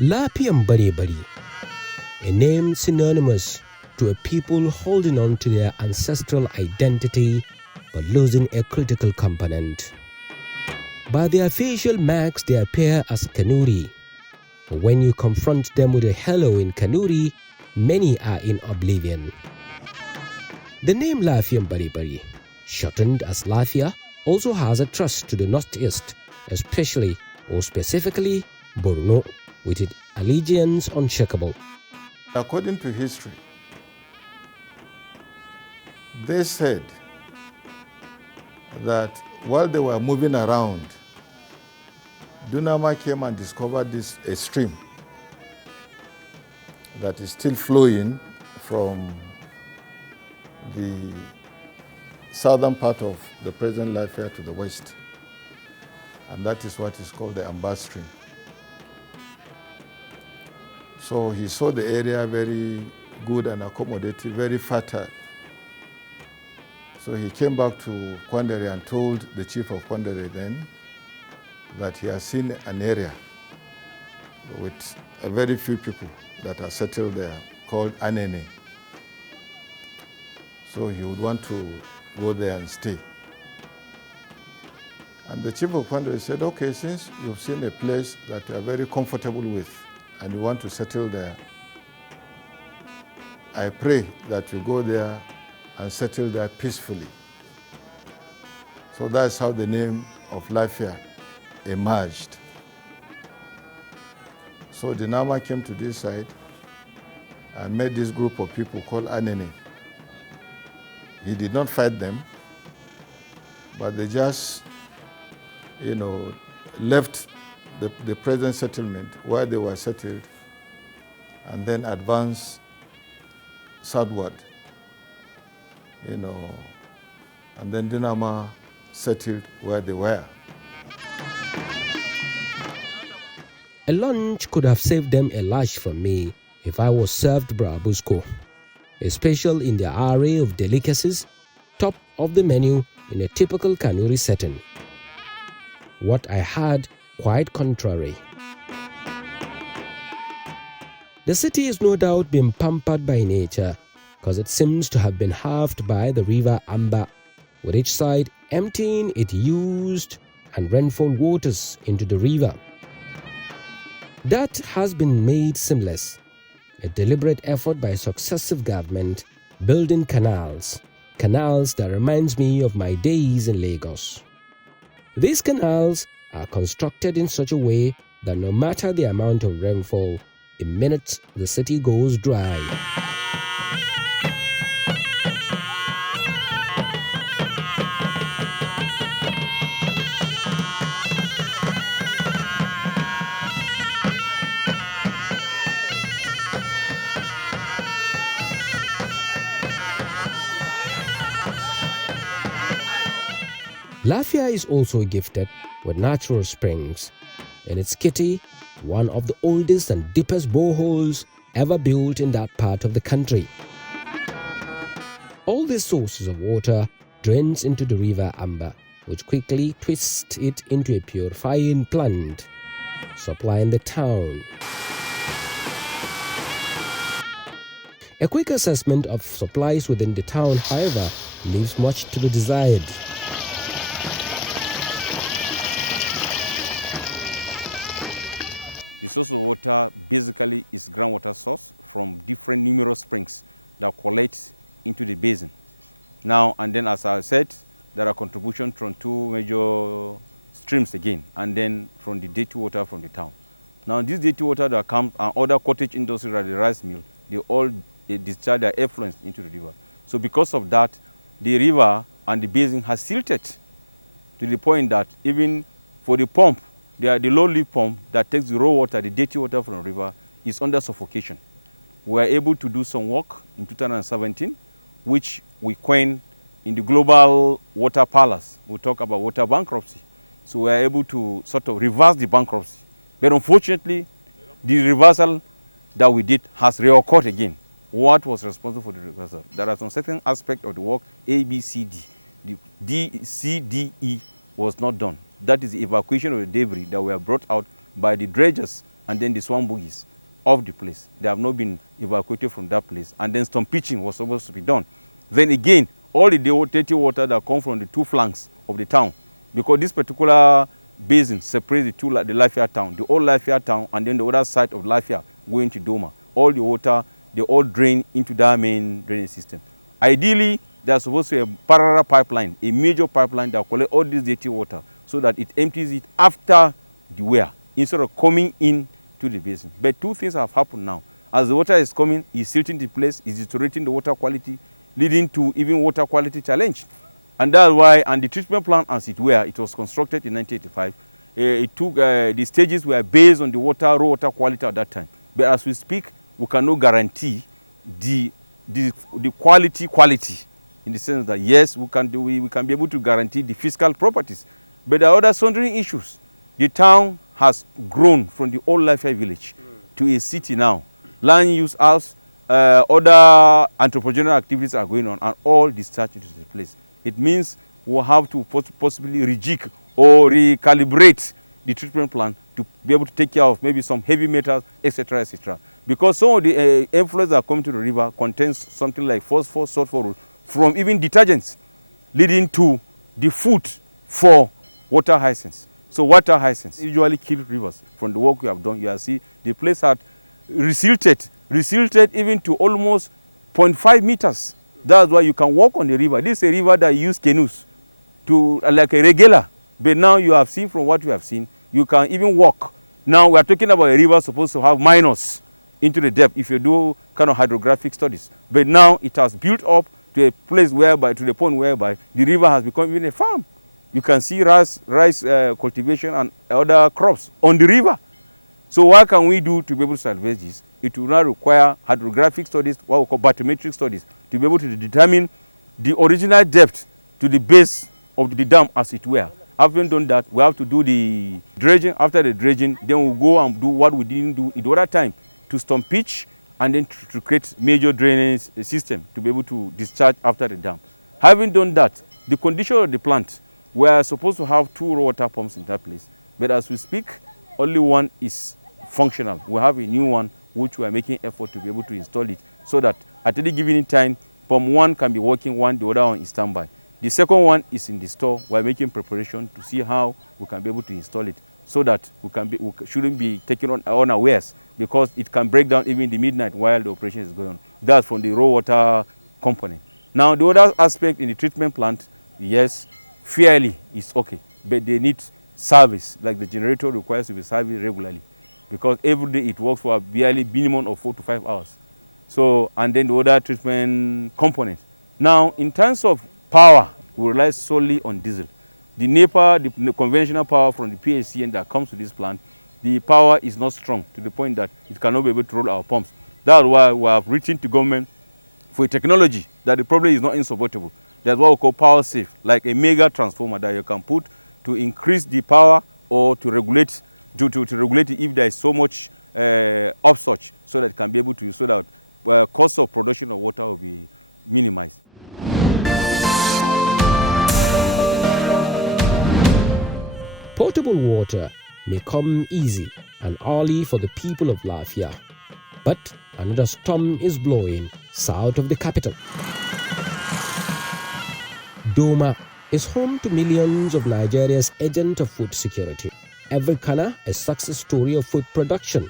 Lapiam Bari Bari, a name synonymous to a people holding on to their ancestral identity but losing a critical component. By their facial marks, they appear as Kanuri. But when you confront them with a hello in Kanuri, many are in oblivion. The name Lafiam Bari Bari, shortened as Lafia, also has a trust to the northeast, especially or specifically Borno, with its allegiance unshakable. According to history, they said that while they were moving around, Dunama came and discovered a stream that is still flowing from the southern part of the present Lafia to the west. And that is what is called the Amba stream. So he saw the area very good and accommodative, very fertile. So he came back to Kwandere and told the chief of Kwandere then that he has seen an area with a very few people that are settled there called Anene. So he would want to go there and stay. And the chief of Kwandere said, okay, since you've seen a place that you are very comfortable with and you want to settle there, I pray that you go there and settle there peacefully. So that's how the name of Lafia emerged. So the Nama came to this side and met this group of people called Anene. He did not fight them, but they just, left the present settlement where they were settled and then advanced southward, and then Dinama settled where they were. A lunch could have saved them a lash from me if I was served brabusko, a special in the array of delicacies, top of the menu in a typical Kanuri setting. What I had, quite contrary. The city is no doubt being pampered by nature, because it seems to have been halved by the river Amba, with each side emptying its used and rainfall waters into the river. That has been made seamless, a deliberate effort by successive government building canals that reminds me of my days in Lagos. These canals are constructed in such a way that no matter the amount of rainfall, in minutes the city goes dry. Lafia is also gifted with natural springs. In its kitty, one of the oldest and deepest boreholes ever built in that part of the country. All these sources of water drains into the river Amba, which quickly twists it into a purifying plant, supplying the town. A quick assessment of supplies within the town, however, leaves much to be desired. The source of water basically is groundwater source from different numerous springs that collect into the basin. Now, and then as I said, there are contributions from two major streams again, and then from the dirty water from the town. Now, this dirty water that comes and other cottage industry like the rice mill, they discharge their effluents into the river. So because of that, the river and the basin has silted to the point that even for the pump, the low-leaf pump that takes the raw water, the dirty water from the river, is under suffocation. We were able to do some work in 2017, which we coined in the Global Water Palace. We talk about water bankruptcy. So we were able to sort of reverse the bankruptcy. But unfortunately, the reversal that we did has reoccurred again. What was responsible for the reversal? There are some certain aspects of the work, A, B, C, D. The D, C, D, E was not done. That is the evacuation of the debris that were brought out by the dredgers and then the swamp buggies of the place. They have not been evacuated from that place. And then some pitching was supposed to be done. Then again, all the dirty water that come from the two flanks of the town, because this particular basin separates the two, the Lafia town, the old Lafia town, and then the other side of Lafia going to Doma. All the water, they all drain into that main drainage system. Ideally, there's supposed to be a parallel pipeline, a major pipeline that collects all this dirty water so that it empties it after the weir instead of coming in to the basin. But two things have happened now. As the water is coming, it's silting the place, it's deteriorating the water quality, leading to even water quality challenge. And that's why, and the treatment plant as it were, it was constructed in 1985. It took, the stages were based on the raw water quality at that time. But as we speak, we cannot guarantee the quality in the sense that yes, we can be able to guarantee the physical properties. But there are other sundry issues. The town has grown from the old Lafia village to a city now. Land use house, other anthropogenic activities are going on, and all discharge into the place. It means we'll have to possibly rejig or recalibrate the treatment plant to be able to take care of maybe some heavy metals, etc., etc. Because some of the effluents that come to the river contains something like phosphor, sulfur from even detergents, leading to the food for water hyacinths. So water hyacinths usually kill rivers. From the work we have done, you will see the place had resilted even to almost 0.5 meters. That's why you can walk on the river. This is a river that use canoes to like a regular. But now you have seen from what you have seen, you can even walk. Now we are talking about a river supposed to have minus into the depth if you do kind of hydrographic studies. But now it has built up to a place whereby, to the point whereby the river has become even a farm. You can see rice cultivation and other crops on the river. So what can we do to be able to salvage this? It will now require hydrographic studies, what we call bathymetric studies, to be able to determine the original depth to the base of the dam, as it were. Having done that, we have to do the dredging. After the dredging, then we'll go and do what we didn't do in the other time, to stump pitch and then to create major drainage system to be able to discharge after the dam. Having done that, the condition of the plant, we are supposed to have 2 raw water pumps in that place. But as we speak, only one is functional. We have a new one which we are making effort to be able to install it so that at any given time, pump 1 can be working, the other one is standby. The second one is in the store. We are making preparation to see how we can be able to install it so that we shouldn't be taken on unawares, because it can break down even in the midnight while the operation is going on. That's from the raw water component. Now the other aspect in the treatment plant, yes, fairly is okay, but they need service, like the generator requires to be serviced regularly, because every day it works for a barely minimum of 4 to 5 hours. So, and then the other treatment component. Now, in terms of power, we rely solely on diesel. The NEPA, the conventional power from the PHCN that comes to this plant, the power is not strong to the point that it cannot be able to roll our pumps. That's why we have written to government for a technology that the problem is not insupportable. That's what we call power safe, like a mega transformer that you can put to increase the power or to regulate, to regulate it if there is so much upsurge, so that it can be able to use, so that cost of production of water will be minimized. Potable water may come easy and early for the people of Lafia, but another storm is blowing south of the capital. Doma is home to millions of Nigeria's agents of food security. Every corner a success story of food production.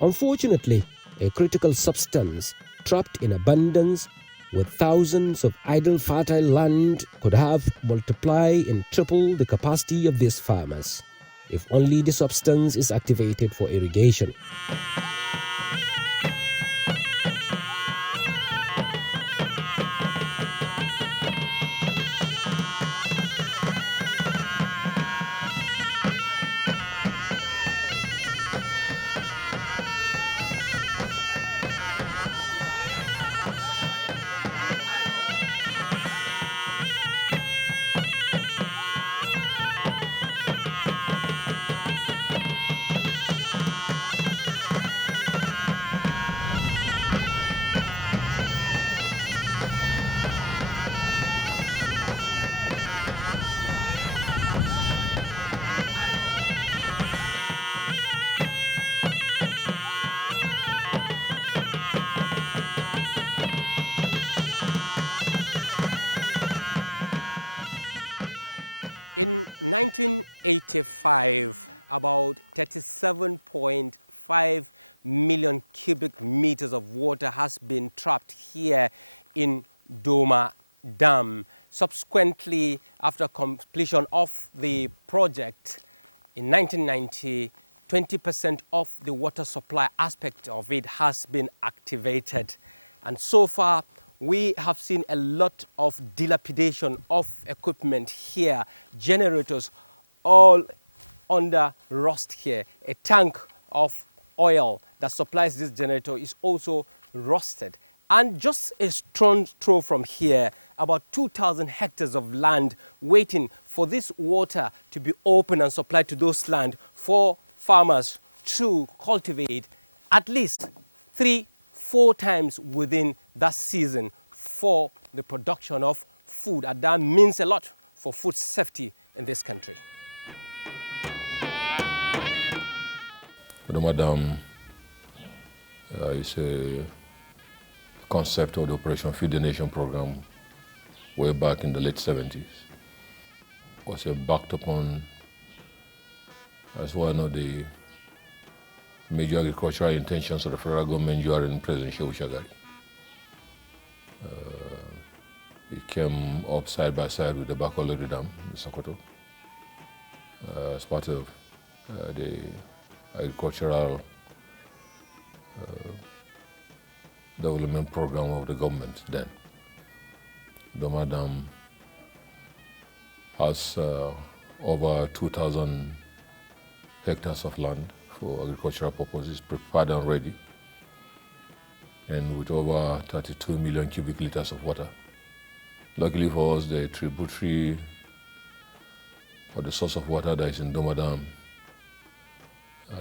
Unfortunately, a critical substance trapped in abundance with thousands of idle fertile land could have multiplied and tripled the capacity of these farmers, if only the substance is activated for irrigation. In 1985, about 37.5 million cubic meters of water has been trapped here in Doma Dam. Subsequently, after completion of the project in 1990, 20% of the water supply aspect of it has been activated. And so far, we have seen a lot of dilapidation of equipment here, generators all under rust here. A tank of oil that supplies this generator is also rusted. And just a strong throw from here, about 2,000 hectares of land waiting for this water to be open and supplied to those land for farmers to cultivate at least 3-4 times within that season for the production of food. And that means a lot for food safety in this country. The Madam is a concept of the Operation Feed the Nation program way back in the late 70s. Was backed upon as one of the major agricultural intentions of the federal government during President Shehu Shagari. It came up side by side with the Bakolori Dam in Sokoto as part of the agricultural development program of the government then. Doma Dam has over 2,000 hectares of land for agricultural purposes, prepared and ready, and with over 32 million cubic liters of water. Luckily for us, the tributary or the source of water that is in Doma Dam,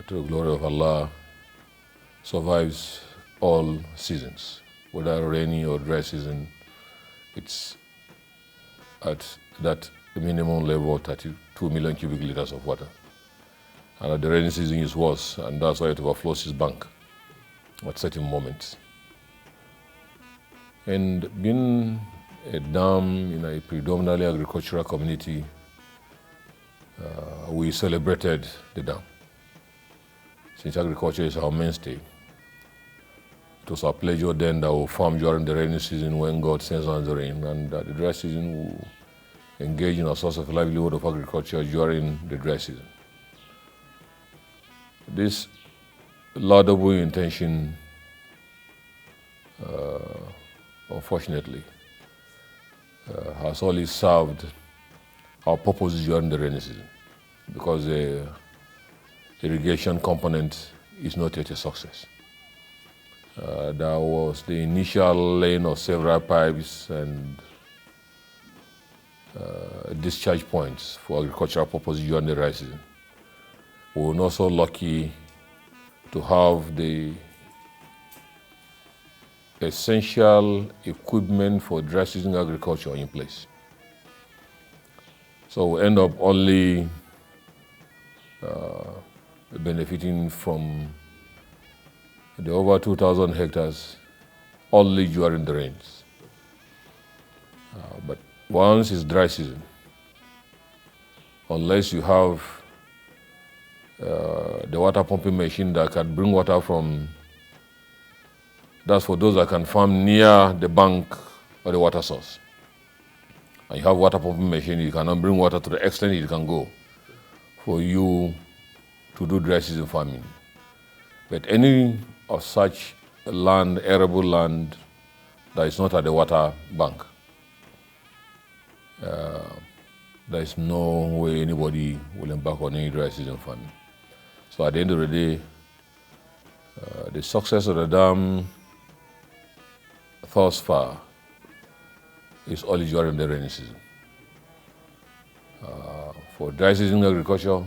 to the glory of Allah, survives all seasons, whether rainy or dry season. It's at that minimum level of 32 million cubic liters of water. And at the rainy season is worse, and that's why it overflows its bank at certain moments. And being a dam in a predominantly agricultural community, we celebrated the dam. Since agriculture is our mainstay, it was our pleasure then that we'll farm during the rainy season when God sends on the rain, and the dry season we'll engage in a source of livelihood of agriculture during the dry season. This laudable intention, unfortunately, has only served our purposes during the rainy season, because the irrigation component is not yet a success. There was the initial laying of several pipes and discharge points for agricultural purposes during the dry season. We were not so lucky to have the essential equipment for dry season agriculture in place. So we end up only benefiting from the over 2,000 hectares only during the rains. But once it's dry season, unless you have the water pumping machine that can bring water from, that's for those that can farm near the bank or the water source. And you have water pumping machine, you cannot bring water to the extent it can go for you to do dry season farming. But any of such land, arable land, that is not at the water bank, there is no way anybody will embark on any dry season farming. So at the end of the day, the success of the dam thus far is only during the rainy season. For dry season agriculture,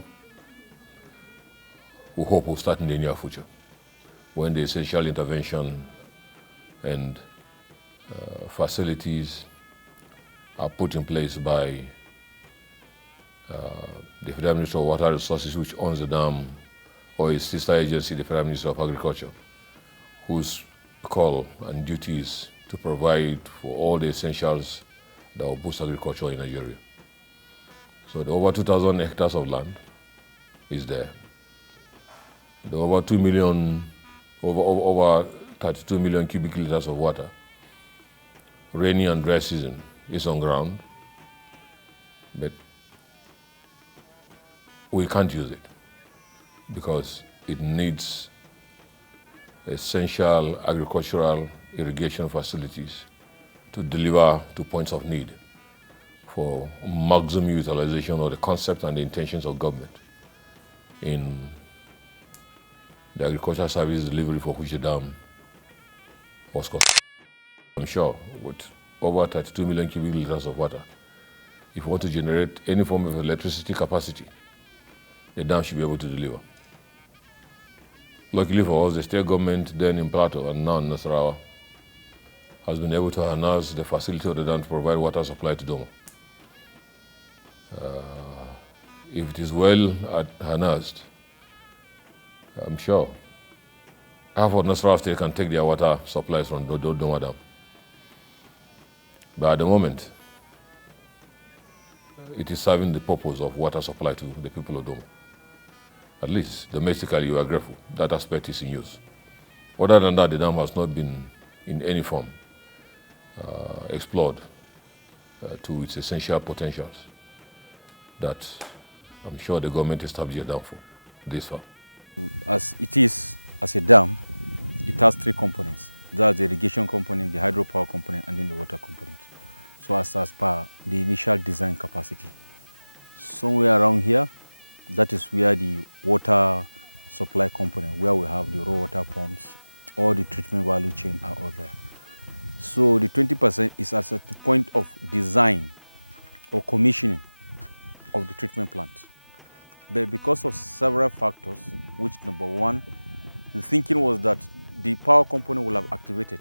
we hope will start in the near future, when the essential intervention and facilities are put in place by the Federal Ministry of Water Resources, which owns the dam, or its sister agency, the Federal Ministry of Agriculture, whose call and duty is to provide for all the essentials that will boost agriculture in Nigeria. So the over 2,000 hectares of land is there. The over 32 million cubic liters of water, rainy and dry season, is on ground, but we can't use it because it needs essential agricultural irrigation facilities to deliver to points of need for maximum utilization of the concept and the intentions of government in the agricultural service delivery for which the dam was constructed. I'm sure with over 32 million cubic liters of water, if you want to generate any form of electricity capacity, the dam should be able to deliver. Luckily for us, the state government then in Plateau and now in Nasarawa has been able to harness the facility of the dam to provide water supply to Domo. If it is well harnessed, I'm sure half of Nasarawa state can take their water supplies from Domo Dam. But at the moment, it is serving the purpose of water supply to the people of Domo. At least domestically, you are grateful. That aspect is in use. Other than that, the dam has not been in any form explored to its essential potentials that I'm sure the government established a dam for this far. As it is, as a dam, it has three components. That's the irrigation component, the hydropower component, and then the water component. So as per the initial design capacity. Somewhere around here, that is where the water supply component, where we have the raw water pumps, all the treatment value chain are all there. So the 20% is at the point of design or commissioning of the treatment plant. But because of several factors, which number one, the thinking was that the power component will have activated.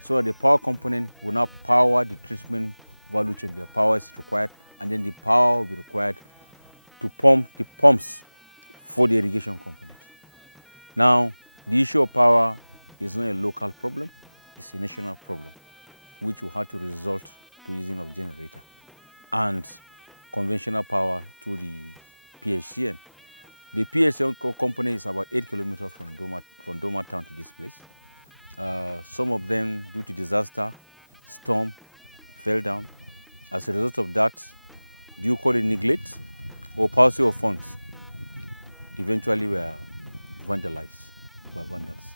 So the power component will now power the treatment value chain. The power is required, and then the power will be required to pump the pumps for the irrigation component. Now, the issue of power is not a local problem, it's a national problem, which will have to result to using of generator and conventional power to the PHCN. The PHCN component is about 8 kilometers from Doma town to this place. Some of them, due to disaster, storm, fell down. As a result of that, do you call it neglect or paucity of funds, eventually were vandalized by vandals.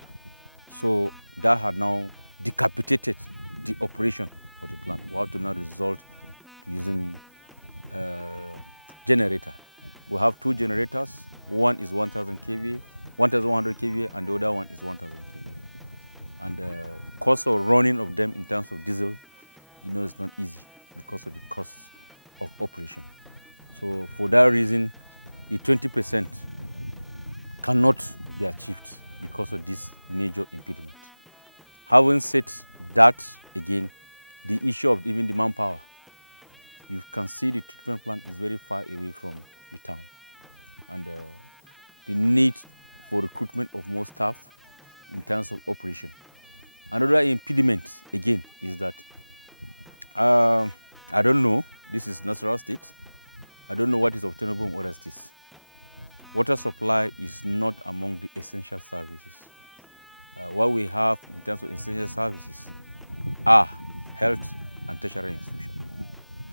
So that had now decapitated the operation of the plant. We have to now resort to using generator. We have two generators. One is 1,000 kVA, 1,100 kVA, and the other one is 1,000 kVA. And the cost of running of them in terms of diesel, it's not easy because of the cost of operation. So for that reason, the 20% cannot be achieved because of this major impediment. Having said that, again, the issue of even the manpower, you can see the treatment plant is very far away from the town. And the need for recruitment of more staff in terms of operation. Another impediment, again, is that, I don't know, this is Nasarawa State, I don't know what is obtainable in other states. Water supply is not among the essential services. What we have in terms of essential services are health and tertiary institutions.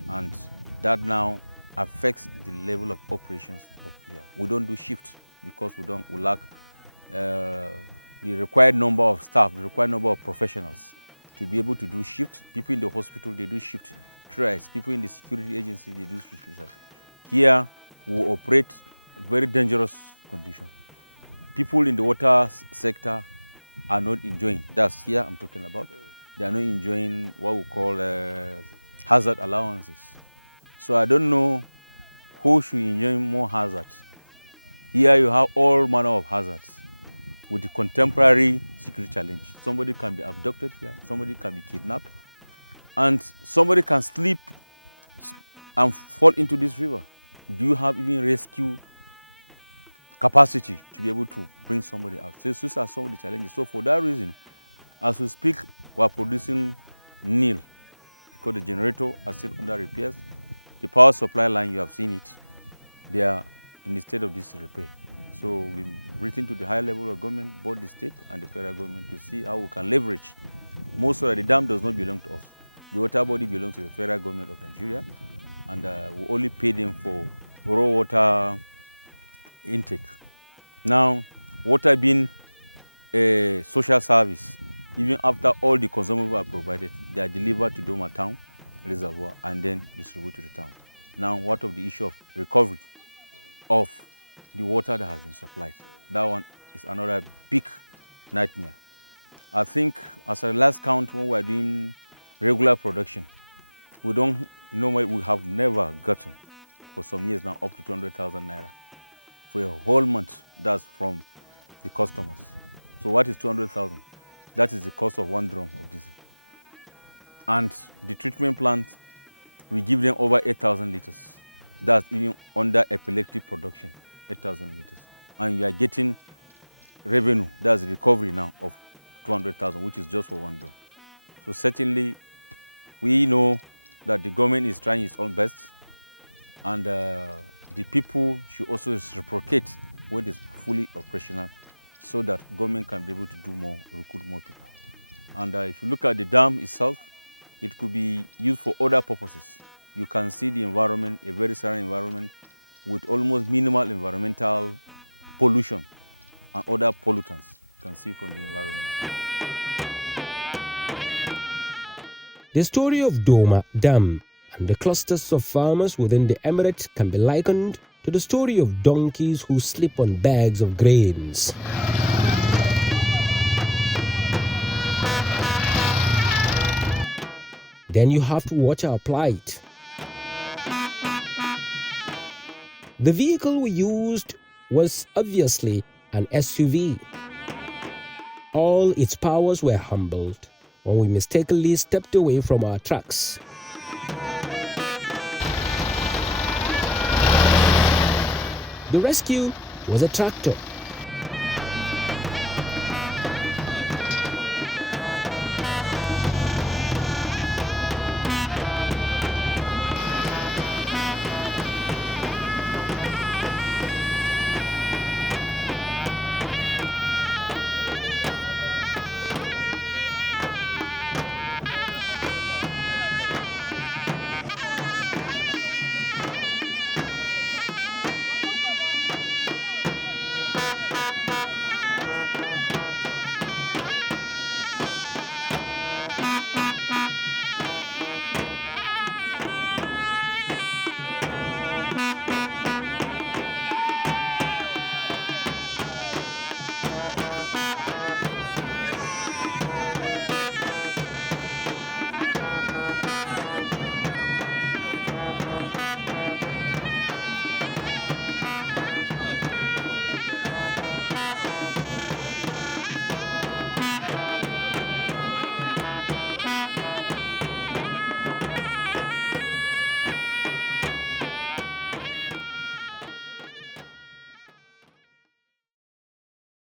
And that now affects the level of operations up here. We don't do shift because we lack the required number of staff, the required number of professionals to be able to do shift. People in the hospital, they do shift trials. People in the security agency, they do shift trials. Here, we operate a very dangerous condition. People in the water sector are not enjoying, that's here I'm talking about, they are not enjoying what we call hazard allowances. So I don't know who should enjoy more hazards. Here you have all manner of hazards with the contemporary security challenge. Somebody can be abducted here, somebody can be kidnapped, and somebody can slip and fall into this river. Do you have even rescue capacity to be able to bring somebody out? So these are some of the challenges. So for that reason, as we speak, we are producing nil because the generator are still under repairs. The power supply line, you have seen it, they are in the state of disrepair. So we've written to the higher level of government, both the state and the federal government, to see how we can leverage. Most of the dam does not belong to us. The water body belongs to the federal government of Nigeria, and we only pay them for raw water intake. Now, water being a social service, even after all the consumables are provided, they are delivered to Doma town reservoir and then distributed to the town. Now, what of the issue of recovery of the water that has been supplied? That one is another big nightmare. I think as a last count, when we are doing regular production, we have never gotten for some years now up to 200,000 naira for a whole month. That's from the customers. So what is 200,000? That is the cost of 1 drum of diesel. And the treatment plant, we give them over 8,000 liters. That's even under epileptic production, 8,000 liters. And you are getting revenue, that's recovery now of 200,000, which is just for 1 drum. So certainly, we know that the government is trying its own best, and the people should also reciprocate when it's fully operational, so that government can be able to do more, recruit more people. And if you look at the dam itself, it could be used for other purposes. You can see the environment, a very serene environment with almost minimal environmental pollution and other pollutants you can see from the environment. The story of Doma Dam and the clusters of farmers within the emirate can be likened to the story of donkeys who slip on bags of grains. Then you have to watch our plight. The vehicle we used was obviously an SUV. All its powers were humbled when we mistakenly stepped away from our trucks. The rescue was a tractor.